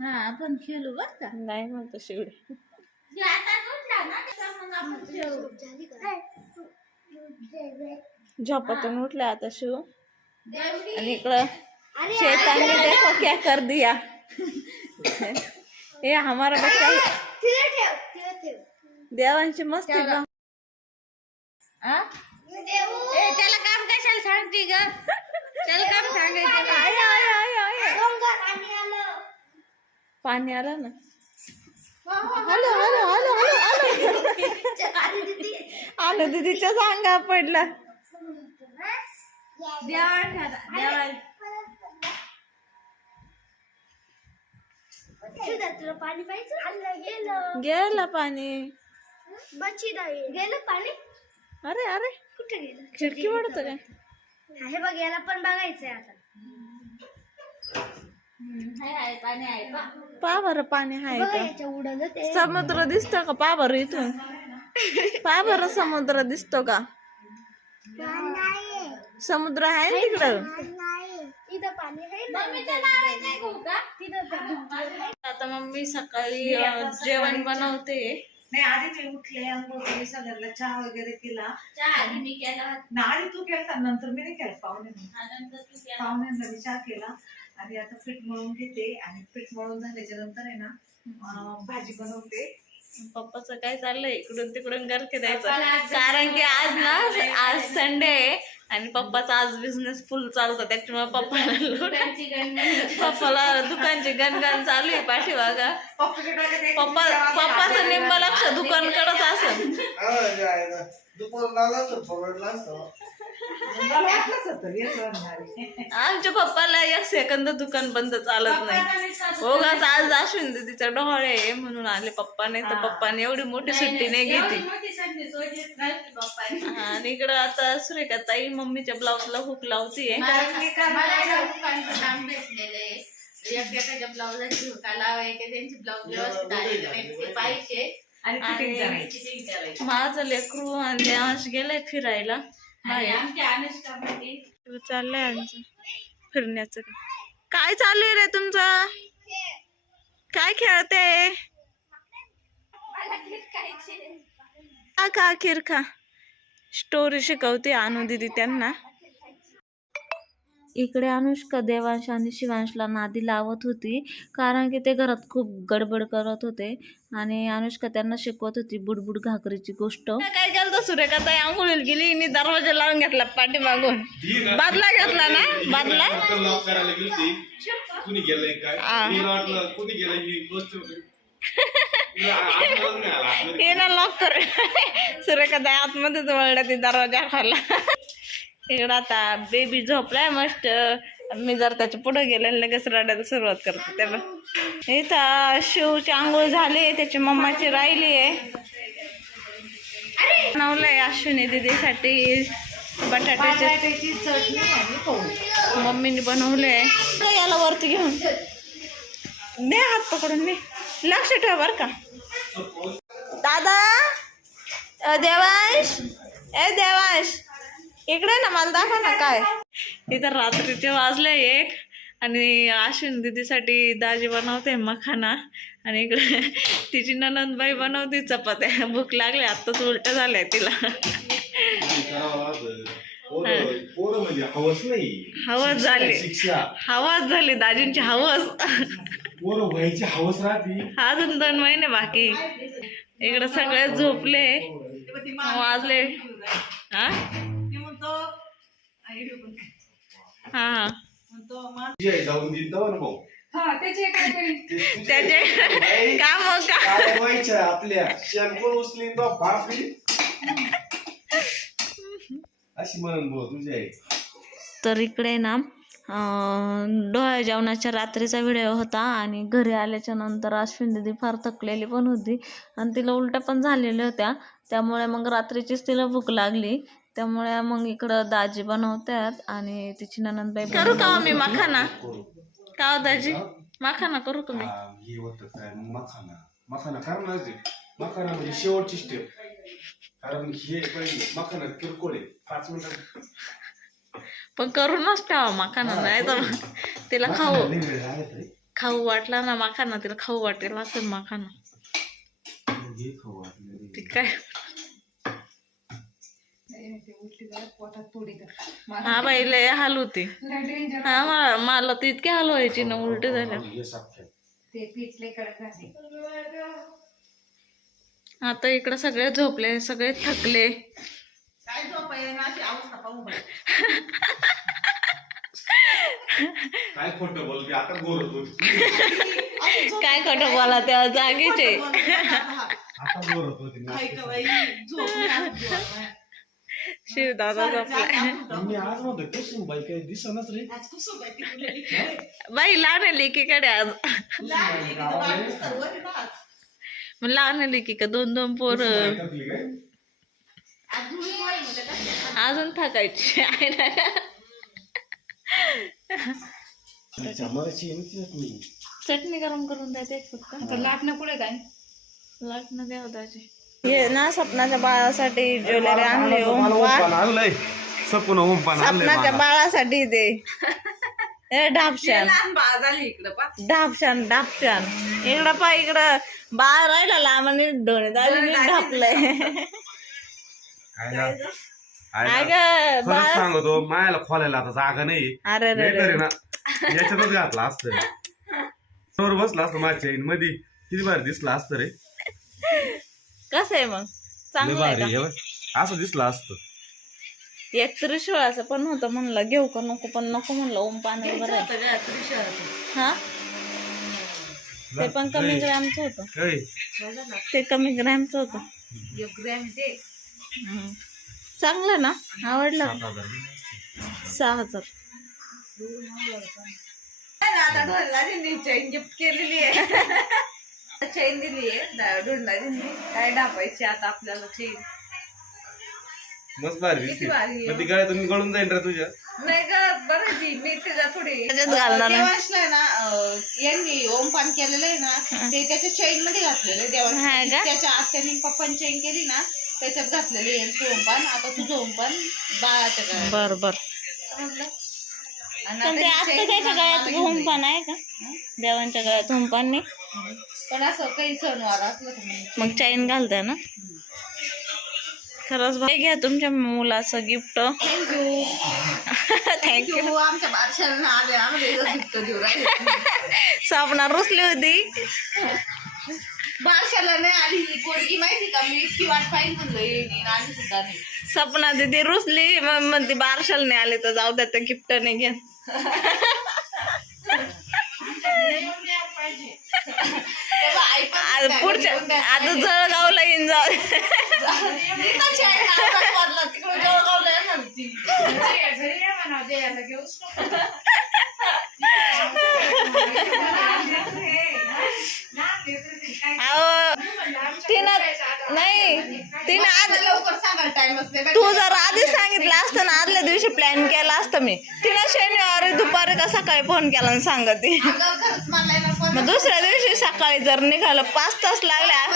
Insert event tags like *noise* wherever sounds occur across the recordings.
हा आपण खेळू बर का? नाही म्हणतो शिवडे जे आता उठला ना त्याचा मग आपण खेळू झोपातून उठले आता शिव. देवडी आणि इकडं शैतान ने देखो क्या कर दिया. ये हमारा बच्चा देवांची मस्ती? ए, त्याला काम कशाला सांगते ग? त्याला काम सांगायचं आय, आय, आय, आय. पाणी आलं ना. हॅलो हॅलो हॅलो हॅलो आलो दीदीच्या अंगा पडला. गेलं. गेला पाणी. गेलं पाणी? अरे अरे. कुठे गेलं? खिडकी वाढत काय? हे बघ याला पण बघायचंय आता. हाय हाय पाणी आहे पा बरं पाणी आहे का? याच्या उडलं ते. समुद्र दिसतो का पा बरं इथून? पा बरं समुद्र दिसतो का? समुद्र आहे तिकडं. आता मम्मी सकाळी जेवण बनवते. नाही आधी मी उठले अंघोळ सगळ्यांना चहा वगैरे केला चहा आधी मी केला. होता. ना आधी तू केला नंतर मी नाही केला पाहुण्यांना. पाहुण्यांना मी चहा केला. आणि आता पीठ मळून घेते आणि पीठ मळून झाल्याच्यानंतर आहे ना भाजी बनवते. पप्पाचं काय चाललंय? इकडून तिकडून गरके द्यायचं. कारण की आज ना आज संडे आहे आणि पप्पाचा आज बिझनेस फुल चालतो त्याच्यामुळे पप्पाला. *laughs* पप्पाला दुकानची गणगण चालू आहे पाठीमागा. पप्पा. पप्पाचं निम्म लक्ष दुकानकडेच असतो आमच्या पप्पाला एक सेकंद दुकान बंद चालत नाही. ओगाच आज अश्विन दीदीचा डोळे आहे म्हणून आले पप्पा नाही तर पप्पाने एवढी मोठी सुट्टी नाही घेतली. मोठी संधी सोडलीच नव्हती पप्पानी. आणि इकडं आता सुरेखा ताई मम्मीच्या ब्लाऊजला हुक लावतीये. एकट्याच्या हुका लावायचे त्यांची व्यवस्थित पाहिजे. आणि माझं लेकरू आणि गेलाय फिरायला. चाललंय आमचं फिरण्याचं काय चालू आहे रे तुमचं? काय खेळते? खा खा खीर खा. स्टोरी शिकवते अनु दिदी त्यांना. इकडे अनुष्का देवांश आणि शिवांशला नादी लावत होती. कारण की ते घरात खूप गडबड करत होते. आणि अनुष्का त्यांना शिकवत होती बुडबुड घाकरीची गोष्ट. काय केलं सुरेखा ताई? आंघोळीला गेली आणि दरवाजा लावून घेतला पाठीमागून. बादला घेतला ना? बादला? लॉक ही ना कर सुरेखा ताई आतमध्येच वळला ती दरवाजा खाला इकडं आता बेबी झोपलाय मस्त. मी जर त्याच्या पुढे गेले लगेच रडायला सुरुवात करते त्याला. इथं शिवची आंघोळ झाली त्याची मम्माची राहिली आहे. बनवलंय अश्विनी दीदीसाठी बटाट्याची. चटणी मम्मीने बनवलंय. याला वरती घेऊन. दे हात पकडून मी लक्ष ठेव बर का. दादा अ, देवांश. ए देवांश. इकडे ना मला दाखव ना काय. इथं रात्रीचे वाजले एक आणि अश्विन दीदीसाठी दाजी बनवते मखाना आणि इकडे तिची ननंदबाई बनवते चपात्या. भूक लागली आत्ताच उलट झालंय तिला. म्हणजे हवस नाही. हवस झाली. झाली दाजींची हवस. अजून दोन महिने बाकी. इकडे सगळे झोपले. वाजले. हा? हा. जाऊन देईन ना भाऊ त्याचे काम का काय आपल्या? उचली? तो अशी म्हणून भाऊ तुझी आई तर इकडे ना अं, डोळ्या जेवणाच्या रात्रीचा व्हिडिओ होता आणि घरी आल्याच्यानंतर अश्विन दिदी फार थकलेली पण होती आणि तिला उलट्या पण झालेल्या होत्या. त्यामुळे मग रात्रीचीच तिला भूक लागली. त्यामुळे मग इकडं दाजी बनवतात आणि तिची ननंदबाई करू का मी मखाना? करू. का दाजी? मखाना करू का मी हा, हे होतं काय? मखाना. मखाना म्हणजे शेवटची स्टेप कारण हे पहिले मखाना किरकोळ आहे. पाच मिनिटात पण करूनच ठेवा मखाना नाही तर तिला खाऊ. मखाना लई वेळ लागत रे. खाऊ वाटला ना माखाना तिला खाऊ वाटेल असं माखाना. हे खाऊ वाटलं. ती काय? हा बाई लय हाल होती. हा मला मला तर इतके हाल व्हायची ना उलटी झाल्या. हे आता इकडं सगळे झोपले सगळे थकले. काय खोटं बोल की आता गोर होतो. काय खोटं बोला तेव्हा जागीचे काय का बाई, लहान लेकीकडे आज. मग लहान लेकी का? दोन दोन पोर? अजून थकायची आहे ना? चटणी. गरम करून द्या ते फक्त. तर लाटणं पुढे काय लाटणं द्या दाजी. हे ना सपनाच्या बाळासाठी ज्वेलरी आणली हो. आणलंय. सपून ओमपान सपनाच्या बाळासाठी ते ए, *laughs* ढापशान. लहान बाळ झाली इकडं पा ढापशान ढापशान. इकडं पा इकडं. बाळ राहिला लांब आणि डोळे दाजी ढापलंय. अगं बाळ सांगतो मायाला खोलायला आता जागा नाही. अरे रे नाही रे तरी ना. याच्यातच घातला असतं. *laughs* बसला असतं माझ्या मध्ये. किती भारी दिसला असतं रे. कसं आहे मग? लय चांगलं आहे का? बघ. असं दिसलं असतं. एक त्रिशूळाचं पण होतं म्हणलं घेऊ का नको? पण नको म्हणलं ओम पाणी बरं आहे. हा? ते पण कमी ग्रॅमचं होतं. ऐ, ते कमी ग्रॅमचं होतं. हम्म. चांगलं ना? आवडलं? सात हजार. सहा हजार. गिफ्ट केलेली आहे. *laughs* चैन दिली आहे. ढोलदाजींनी काय डापायची आता आपल्याला चैन मस्त भारी दिसते. भारी आहे. ती गळून जाईल रे तुझ्या. नाही ग बरं ती. मी तिला थोडी त्याच्यात घालणार आहे. देवांशला ना अं, यांनी ओमपान केलेलं आहे ना ते त्याच्या चैनमध्ये घातलेलं आहे हा का? त्याच्या आत्याने पप्पाने चैन केली ना त्याच्यात घातलेलं यांचं ओमपान आता तुझं ओमपान बाळाच्या गळ्यात. बर बर. समजलं? आणि पण ते आता ही त्याच्या गळ्यात आहे का? देवांच्या गळ्यात हुंपान नाही. पण असं काही सणवार असलं मग मग चैन घालताय ना? खरंच भाई घ्या तुमच्या मुलाचं गिफ्ट. थँक्यू थँक्यू *laughs* आमच्या बादशाला आले आम्हाला गिफ्ट देऊ राहिले. स्वप्ना रुसली होती. बादशाला नाही आली ही पोरगी माहिती का? मी इतकी वाट पाहिजे म्हणलं येईन आली सुद्धा नाही. सपना दिदी रुसली मग म्हणते बारशाल नाही आले तर जाऊ द्या गिफ्ट नाही घ्या *laughs* तेव्हा आई पण आज काय पुढच्या. आता जळगावला येईन जाऊ. तिनं नाही तिनं आज तू जर आधीच सांगितलं असतं. ना आदल्या दिवशी प्लॅन केला असतं मी. तिला शनिवारी दुपारी का सकाळी फोन केला सांगत? ती मग दुसऱ्या दिवशी सकाळी जर निघालं पाच तास लागल्या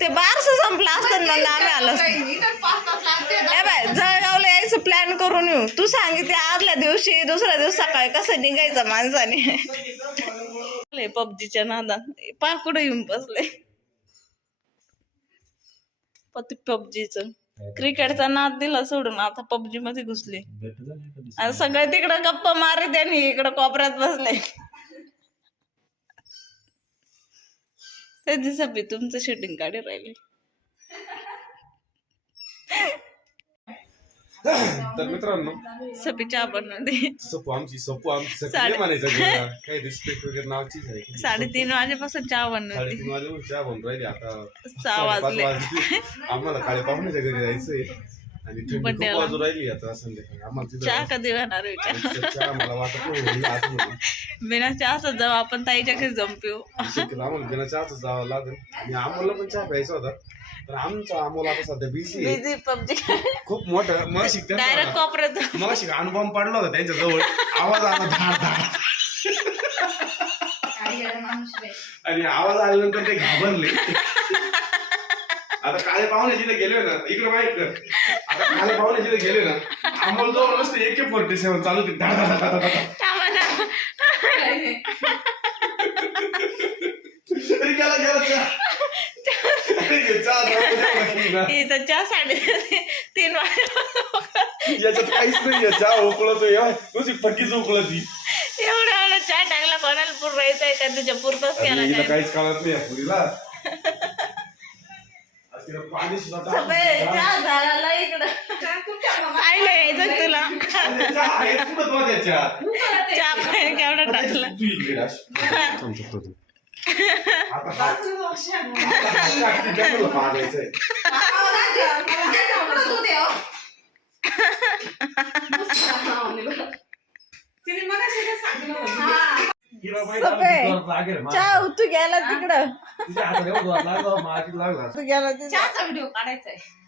ते बारस संपलं असतं ना आम्ही आलो असतो. मी तर पाच तास लागते. ए बाय जळगावला यायचं प्लॅन करून येऊ. तू सांगितले आदल्या दिवशी दुसऱ्या दिवस सकाळी कसं निघायचं माणसाने. पबजीच्या नादात. पाकुड येऊन बसले? पती पबजीच. क्रिकेटचा नाद दिला सोडून आता पबजी मध्ये घुसले आणि सगळे तिकडं गप्पा मारे त्यांनी इकडं कोपऱ्यात बसले. ते दिसत तुमचं शूटिंग काढी राहिले तर मित्रांनो सपी चहा बनवते सपू आमची सपू आमची साडे- नाही म्हणायचं तिला. काही रिस्पेक्ट वगैरे साडेतीन वाजेपासून चहा बनवते साडेतीन चहा बनून राहिली आता सहा साडेपाच वाजले. वाजले. आम्हाला काळे पाहुण्याच्या घरी जायचंय आणि थंडी खूप बड्डेला. वाजू राहिली आता संध्याकाळी आम्हाला चहा तिथं कधी होणार विचार चहा मला वाटत नाही होईल आतमध्ये. बिना चहा जाऊ आपण ताईच्या घरी जाऊन पिऊ शक्यतो आम्हाला बिना चहाच जावं लागेल. आणि आम्हाला पण चहा प्यायचा होता. पण आमचा आम्हाला आता सध्या बिझी आहे. Busy PUBG. खूप मोठं मग शिकते डायरेक्ट कोपऱ्यात मग शिक अनुभव पडला होता त्यांच्या जवळ आवाज आला धाड धाड. आणि आवाज आल्यानंतर ते घाबरले. आता काळे पाहुणे जिथे गेले ना इकडे माहीत आता काळे पाहुणे जिथे गेले ना अमोल जवळ नसते एके फोर्टी सेवन चालू होती. धाड धाड धाड धाड गेला गेला हे चहा साडे. तीन याच्यात काहीच नाही चहा उकळतो नुसती फटकीच उकळती. एवढा एवढा चहा टाकला कोणाला पुरवायचंय का? तुझ्या पुरतच अरे केला काहीच कळत नाही पुरीला. सगळे चहा झाला इकडं. आईला यायचं का तुला? चहा पाणी केवढा टाकला? हा- हा काय? तिने काय सांगितलं बाई सफे. जोरात लागेल, मा- चहा तू गेला तिकडं. तिच्या हातात एवढा जोरात लागला, मला किती लागला. तू गेला तिथं. चहाचा व्हिडिओ काढायचा आहे